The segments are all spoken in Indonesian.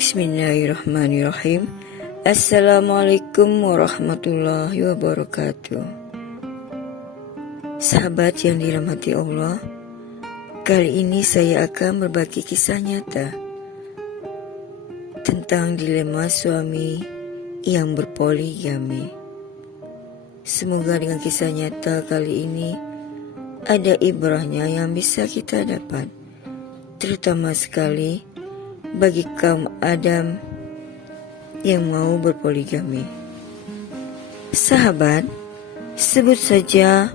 Bismillahirrahmanirrahim. Assalamualaikum warahmatullahi wabarakatuh. Sahabat yang dirahmati Allah, kali ini saya akan berbagi kisah nyata tentang dilema suami yang berpoligami. Semoga dengan kisah nyata kali ini ada ibrahnya yang bisa kita dapat, terutama sekali bagi kaum Adam yang mau berpoligami. Sahabat, sebut saja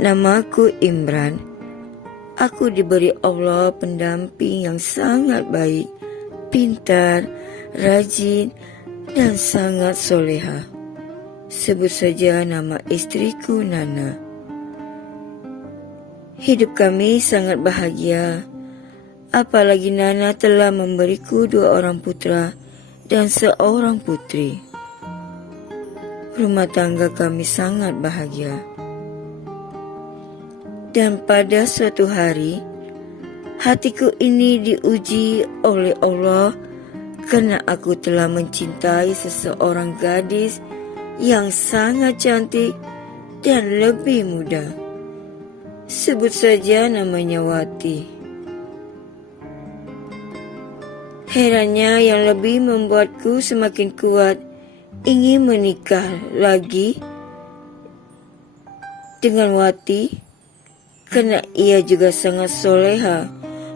namaku Imran. Aku diberi Allah pendamping yang sangat baik, pintar, rajin, dan sangat soleha. Sebut saja nama istriku Nana. Hidup kami sangat bahagia, apalagi Nana telah memberiku 2 orang putra dan 1 putri. Rumah tangga kami sangat bahagia. Dan pada suatu hari, hatiku ini diuji oleh Allah karena aku telah mencintai seseorang gadis yang sangat cantik dan lebih muda. Sebut saja namanya Wati. Herannya yang lebih membuatku semakin kuat ingin menikah lagi dengan Wati, karena ia juga sangat soleha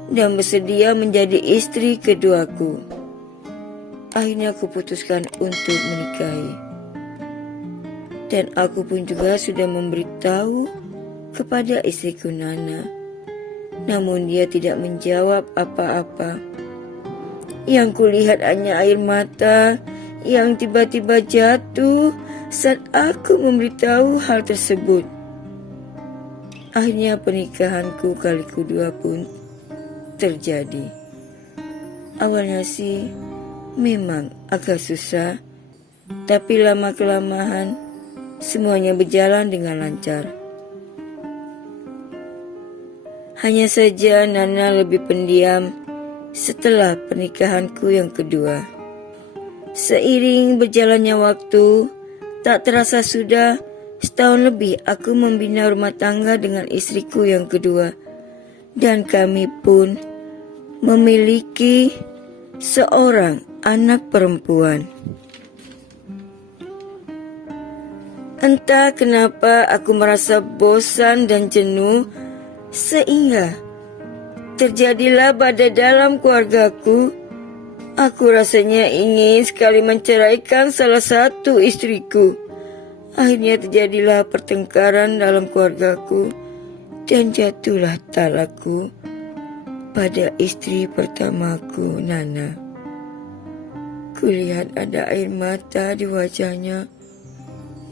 dan bersedia menjadi istri keduaku. Akhirnya aku putuskan untuk menikahi. Dan aku pun juga sudah memberitahu kepada istriku Nana. Namun dia tidak menjawab apa-apa. Yang kulihat hanya air mata yang tiba-tiba jatuh saat aku memberitahu hal tersebut. Akhirnya pernikahanku kali kedua pun terjadi. Awalnya sih memang agak susah, tapi lama-kelamaan semuanya berjalan dengan lancar. Hanya saja Nana lebih pendiam setelah pernikahanku yang kedua. Seiring berjalannya waktu, tak terasa sudah 1 tahun lebih aku membina rumah tangga dengan istriku yang kedua. Dan kami pun memiliki 1 anak perempuan. Entah kenapa aku merasa bosan dan jenuh, sehingga terjadilah badai dalam keluargaku. Aku rasanya ingin sekali menceraikan salah satu istriku. Akhirnya terjadilah pertengkaran dalam keluargaku dan jatuhlah talakku pada istri pertamaku, Nana. Kulihat ada air mata di wajahnya,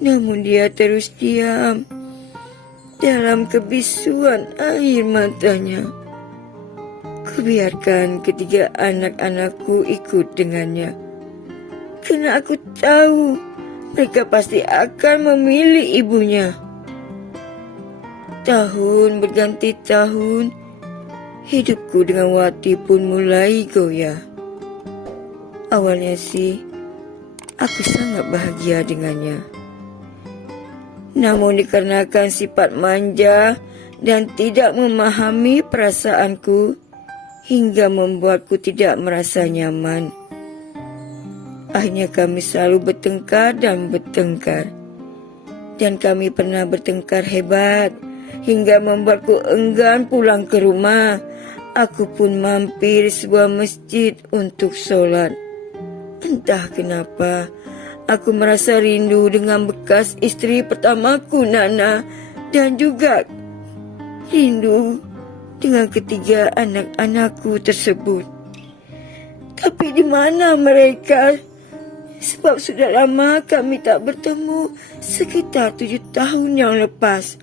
namun dia terus diam dalam kebisuan air matanya. Kubiarkan ketiga anak-anakku ikut dengannya, karena aku tahu mereka pasti akan memilih ibunya. Tahun berganti tahun, hidupku dengan Wati pun mulai goyah. Awalnya sih, aku sangat bahagia dengannya. Namun dikarenakan sifat manja dan tidak memahami perasaanku, hingga membuatku tidak merasa nyaman. Akhirnya kami selalu bertengkar dan bertengkar. Dan kami pernah bertengkar hebat, hingga membuatku enggan pulang ke rumah. Aku pun mampir sebuah masjid untuk sholat. Entah kenapa, aku merasa rindu dengan bekas istri pertamaku, Nana. Dan juga rindu dengan ketiga anak-anakku tersebut. Tapi di mana mereka? Sebab sudah lama kami tak bertemu, sekitar 7 tahun yang lepas.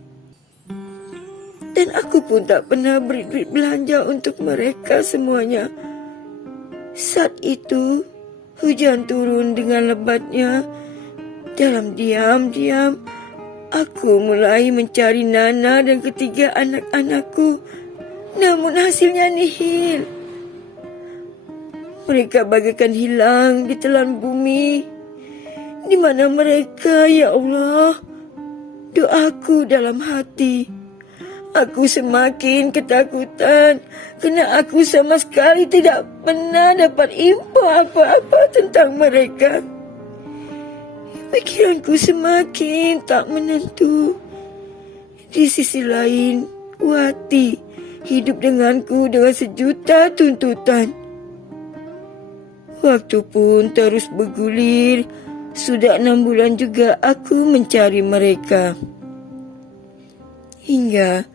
Dan aku pun tak pernah beri duit belanja untuk mereka semuanya. Saat itu, hujan turun dengan lebatnya. Dalam diam-diam, aku mulai mencari Nana dan ketiga anak-anakku. Namun hasilnya nihil. Mereka bagaikan hilang di telan bumi. Di mana mereka, ya Allah? Doaku dalam hati. Aku semakin ketakutan kerana aku sama sekali tidak pernah dapat info apa-apa tentang mereka. Pikiranku semakin tak menentu. Di sisi lain, Wati hidup denganku dengan sejuta tuntutan. Waktu pun terus bergulir. Sudah 6 bulan juga aku mencari mereka. Hingga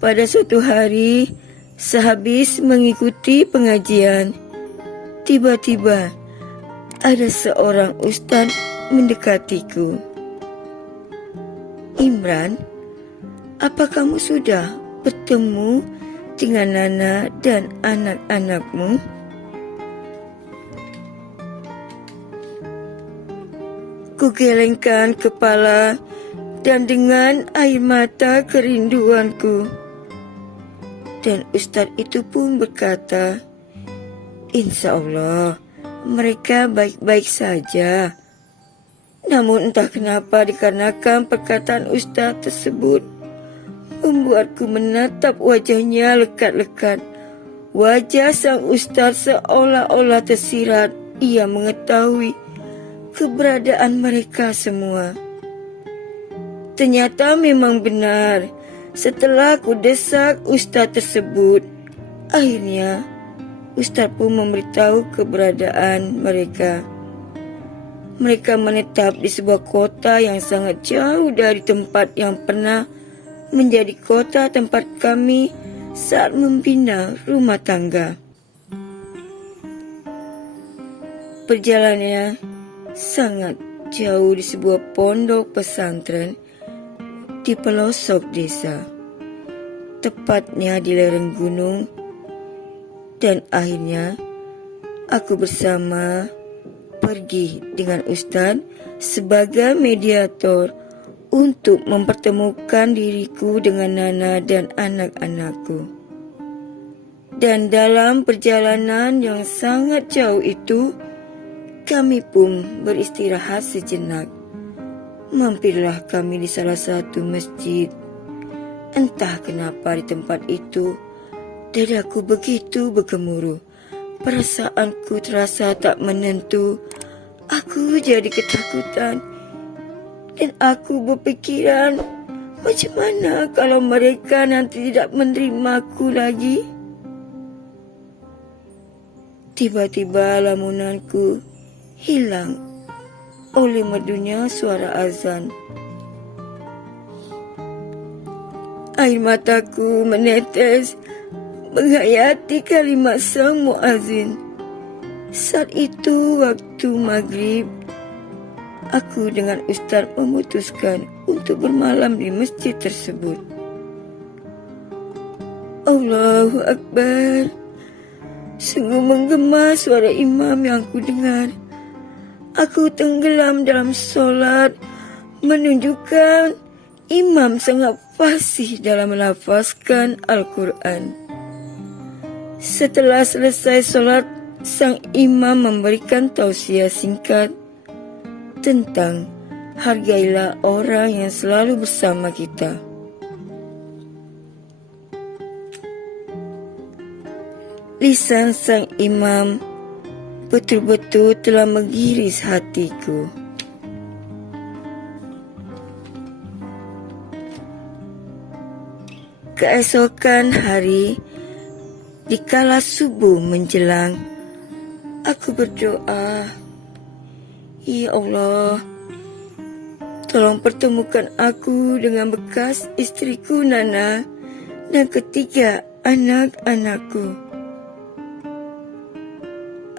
pada suatu hari, sehabis mengikuti pengajian, tiba-tiba ada seorang ustaz mendekatiku. Imran, apa kamu sudah bertemu dengan Nana dan anak-anakmu? Kugelengkan kepala dan dengan air mata kerinduanku. Dan ustaz itu pun berkata, insya Allah mereka baik-baik saja. Namun entah kenapa dikarenakan perkataan ustaz tersebut membuatku menatap wajahnya lekat-lekat. Wajah sang ustaz seolah-olah tersirat. Ia mengetahui keberadaan mereka semua. Ternyata memang benar. Setelah ku desak ustaz tersebut, akhirnya ustaz pun memberitahu keberadaan mereka. Mereka menetap di sebuah kota yang sangat jauh dari tempat yang pernah menjadi kota tempat kami saat membina rumah tangga. Perjalanannya sangat jauh di sebuah pondok pesantren di pelosok desa, tepatnya di lereng gunung. Dan akhirnya aku bersama pergi dengan ustaz sebagai mediator untuk mempertemukan diriku dengan Nana dan anak-anakku. Dan dalam perjalanan yang sangat jauh itu, kami pun beristirahat sejenak. Mampirlah kami di salah satu masjid. Entah kenapa di tempat itu, dadaku begitu bergemuruh. Perasaanku terasa tak menentu. Aku jadi ketakutan. Dan aku berpikiran, macam mana kalau mereka nanti tidak menerimaku lagi? Tiba-tiba lamunanku hilang oleh merdunya suara azan. Air mataku menetes menghayati kalimat sang muazin. Saat itu waktu maghrib, aku dengan ustaz memutuskan untuk bermalam di masjid tersebut. Allahu Akbar. Sungguh menggema suara imam yang aku dengar. Aku tenggelam dalam solat, menunjukkan imam sangat fasih dalam melafazkan Al-Quran. Setelah selesai solat, sang imam memberikan tausiah singkat tentang hargailah orang yang selalu bersama kita. Lisan sang imam betul-betul telah menggiris hatiku. Keesokan hari, dikala subuh menjelang, aku berdoa, ya Allah, tolong pertemukan aku dengan bekas istriku Nana dan ketiga anak-anakku.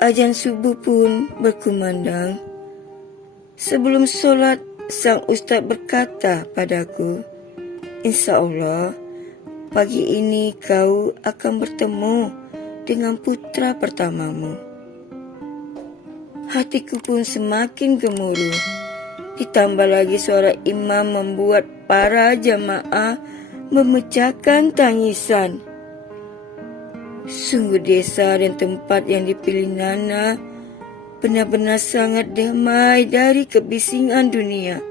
Azan subuh pun berkumandang. Sebelum solat, sang ustaz berkata padaku, insya Allah, pagi ini kau akan bertemu dengan putra pertamamu. Hatiku pun semakin gemuruh. Ditambah lagi suara imam membuat para jamaah memecahkan tangisan. Sungguh desa dan tempat yang dipilih Nana benar-benar sangat damai dari kebisingan dunia.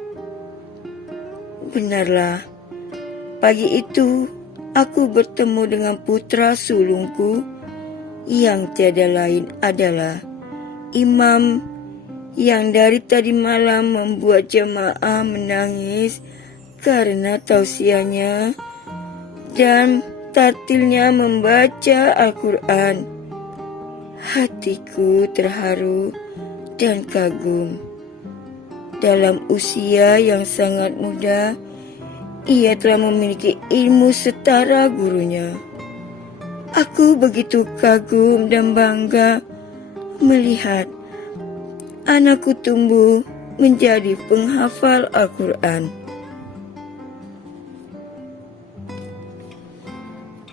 Benarlah, pagi itu aku bertemu dengan putra sulungku yang tiada lain adalah imam yang dari tadi malam membuat jemaah menangis karena tausiahnya dan tartilnya membaca Al-Quran. Hatiku terharu dan kagum. Dalam usia yang sangat muda, ia telah memiliki ilmu setara gurunya. Aku begitu kagum dan bangga melihat anakku tumbuh menjadi penghafal Al-Quran.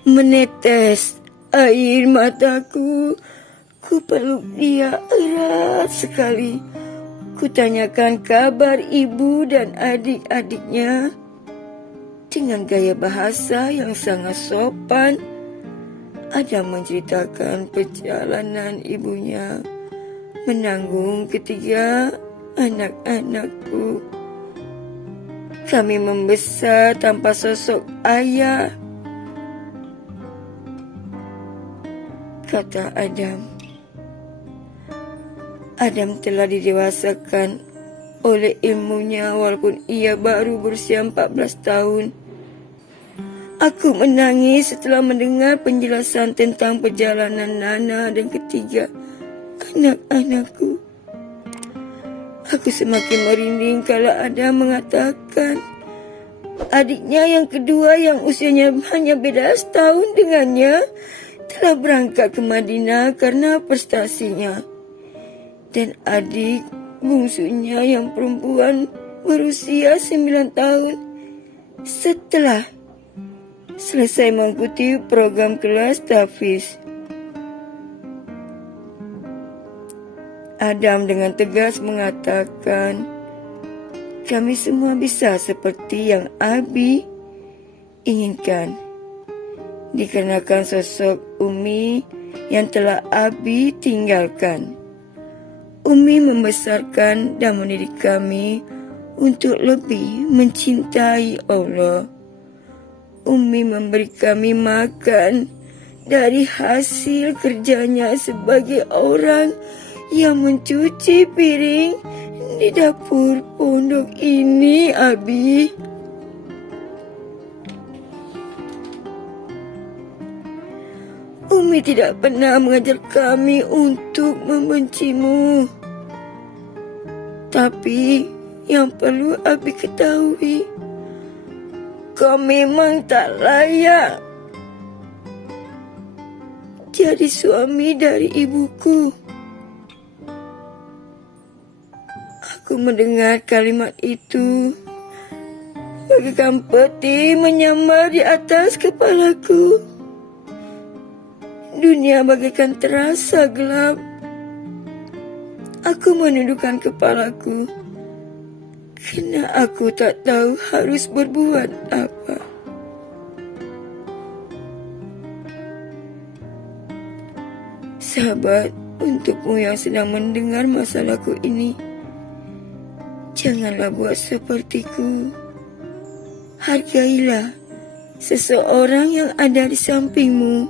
Menetes air mataku, ku peluk dia erat sekali. Kutanyakan kabar ibu dan adik-adiknya dengan gaya bahasa yang sangat sopan. Adam menceritakan perjalanan ibunya menanggung ketiga anak-anakku. Kami membesar tanpa sosok ayah, kata Adam. Adam telah didewasakan oleh ilmunya walaupun ia baru berusia 14 tahun. Aku menangis setelah mendengar penjelasan tentang perjalanan Nana dan ketiga anak-anakku. Aku semakin merinding kalau Adam mengatakan adiknya yang kedua yang usianya hanya beda setahun dengannya telah berangkat ke Madinah karena prestasinya. Dan adik bungsunya yang perempuan berusia 9 tahun setelah selesai mengikuti program kelas tahfiz. Adam dengan tegas mengatakan, kami semua bisa seperti yang Abi inginkan. Dikarenakan sosok Umi yang telah Abi tinggalkan. Umi membesarkan dan mendidik kami untuk lebih mencintai Allah. Umi memberi kami makan dari hasil kerjanya sebagai orang yang mencuci piring di dapur pondok ini, Abi. Umi tidak pernah mengajar kami untuk membencimu. Tapi yang perlu Abi ketahui, kau memang tak layak jadi suami dari ibuku. Aku mendengar kalimat itu bagaikan peti menyambar di atas kepalaku. Dunia bagaikan terasa gelap. Aku menundukkan kepalaku karena aku tak tahu harus berbuat apa. Sahabat, untukmu yang sedang mendengar masalahku ini, janganlah buat sepertiku. Hargailah seseorang yang ada di sampingmu,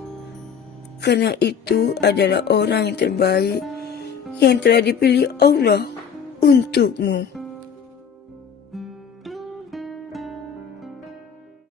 karena itu adalah orang yang terbaik yang telah dipilih Allah untukmu.